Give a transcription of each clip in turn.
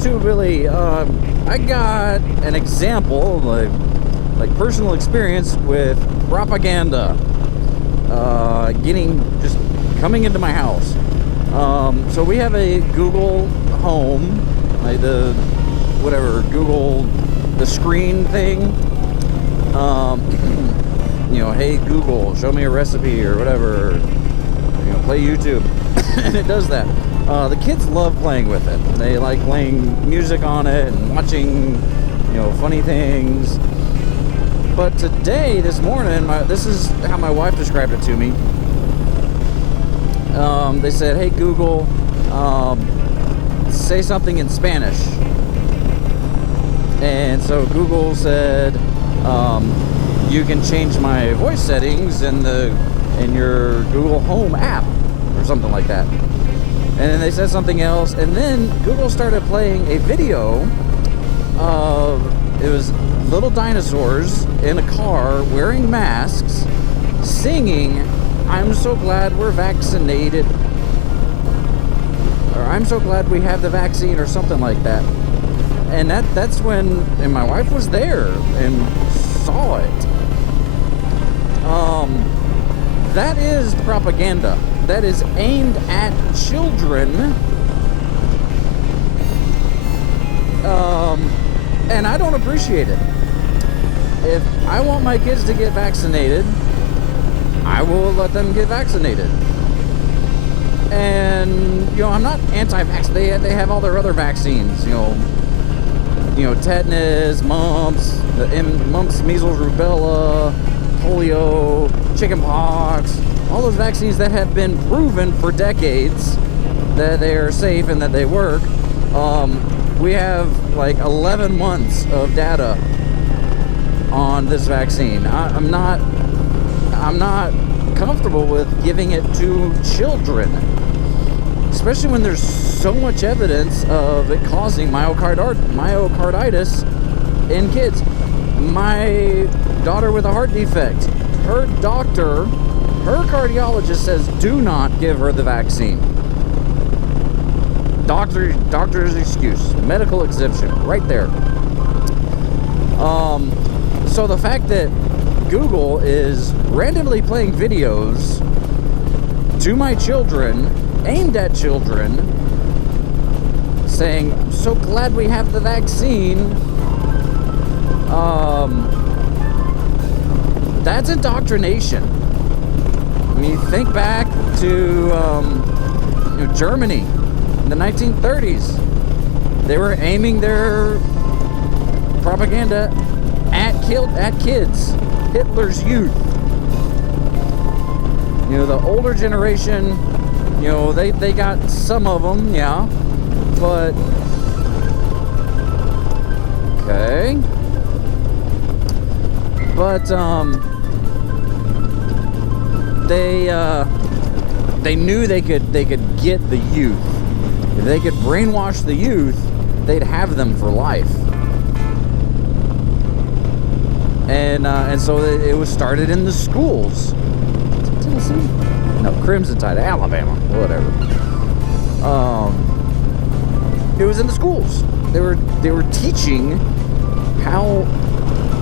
too, Billy. I got an example, like personal experience with propaganda just coming into my house. So we have a Google Home, like the screen thing. Hey Google, show me a recipe or whatever. Play YouTube, and it does that. The kids love playing with it. They like playing music on it and watching, funny things. But today, this morning, this is how my wife described it to me. They said, "Hey Google, say something in Spanish." And so Google said, "You can change my voice settings in your Google Home app," or something like that. And then they said something else, and then Google started playing a video of, it was little dinosaurs in a car wearing masks singing, "I'm so glad we're vaccinated," or "I'm so glad we have the vaccine," or something like that. And that's when, and my wife was there and saw it. That is propaganda. That is aimed at children. And I don't appreciate it. If I want my kids to get vaccinated, I will let them get vaccinated. And, I'm not anti-vax. They have all their other vaccines, tetanus, mumps, mumps, measles, rubella, polio, chickenpox, all those vaccines that have been proven for decades that they are safe and that they work. We have like 11 months of data on this vaccine. I'm not comfortable with giving it to children, especially when there's so much evidence of it causing myocarditis in kids. My daughter with a heart defect, her cardiologist says do not give her the vaccine. Doctor's excuse, medical exemption, right there. So the fact that Google is randomly playing videos to my children, aimed at children, saying, "I'm so glad we have the vaccine," that's indoctrination. I mean, think back to Germany in the 1930s. They were aiming their propaganda at kids, Hitler's youth. The older generation, they got some of them, yeah, but okay. But they knew they could get the youth. If they could brainwash the youth, they'd have them for life. And so it was started in the schools. Tennessee? No, Crimson Tide, Alabama, whatever. It was in the schools. They were teaching how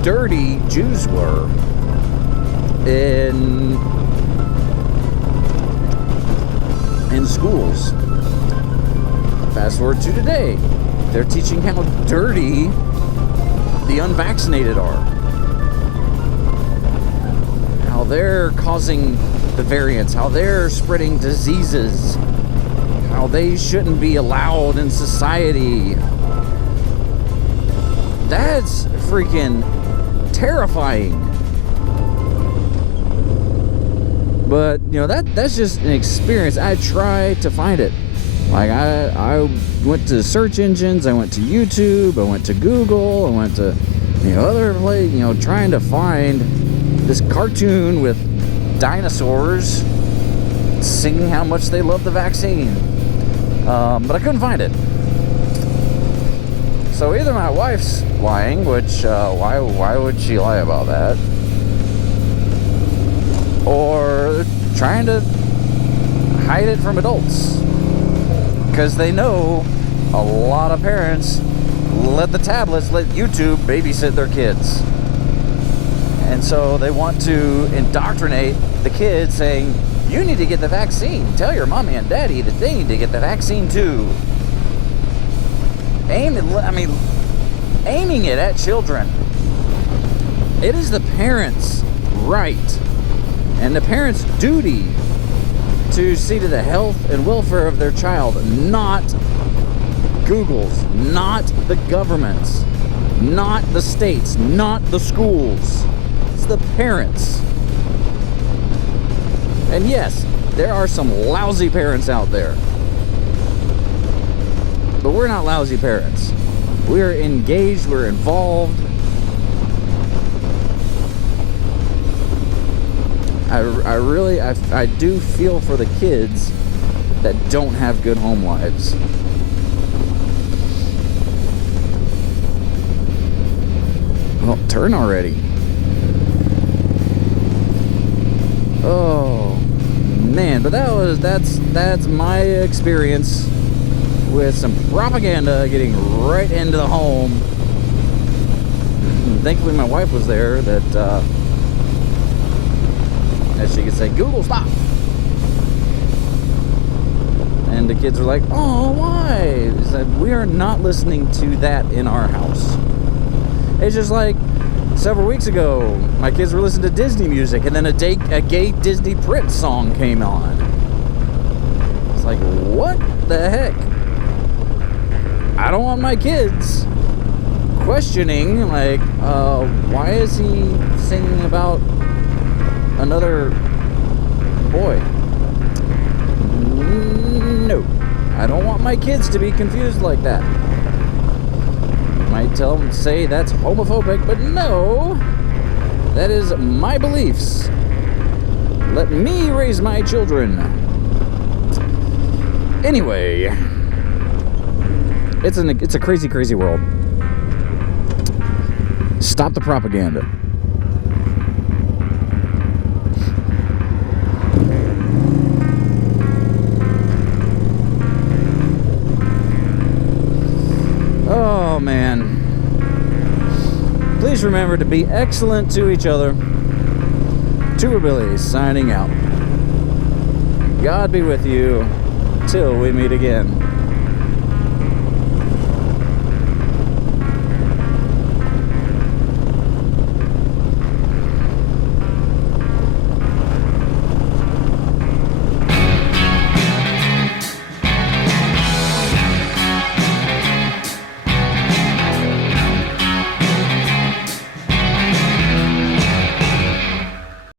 dirty Jews were in schools. Fast forward to today, they're teaching how dirty the unvaccinated are, how they're causing the variants, how they're spreading diseases, how they shouldn't be allowed in society. That's freaking terrifying. But that's just an experience. I tried to find it. Like I went to search engines, I went to YouTube, I went to Google, I went to other places, trying to find this cartoon with dinosaurs singing how much they love the vaccine. But I couldn't find it. So either my wife's lying, which why would she lie about that? Or trying to hide it from adults, because they know a lot of parents let the tablets, let YouTube babysit their kids. And so they want to indoctrinate the kids saying, you need to get the vaccine. Tell your mommy and daddy that they need to get the vaccine too. Aiming it at children. It is the parents' right and the parents' duty to see to the health and welfare of their child, not Google's, not the government's, not the states, not the schools. It's the parents. And yes, there are some lousy parents out there. But we're not lousy parents. We're engaged, we're involved. I do feel for the kids that don't have good home lives. Well, turn already. Oh man, but that's my experience with some propaganda getting right into the home. Thankfully my wife was there that she could say, Google, stop. And the kids were like, oh, why? She said, we are not listening to that in our house. It's just like several weeks ago, my kids were listening to Disney music, and then a gay Disney Prince song came on. It's like, what the heck? I don't want my kids questioning, like, why is he singing about another boy? No, I don't want my kids to be confused like that. Might tell them, say that's homophobic, but no, that is my beliefs. Let me raise my children. Anyway, it's a crazy, crazy world. Stop the propaganda. Oh man. Please remember to be excellent to each other. Tour Billy signing out. God be with you till we meet again.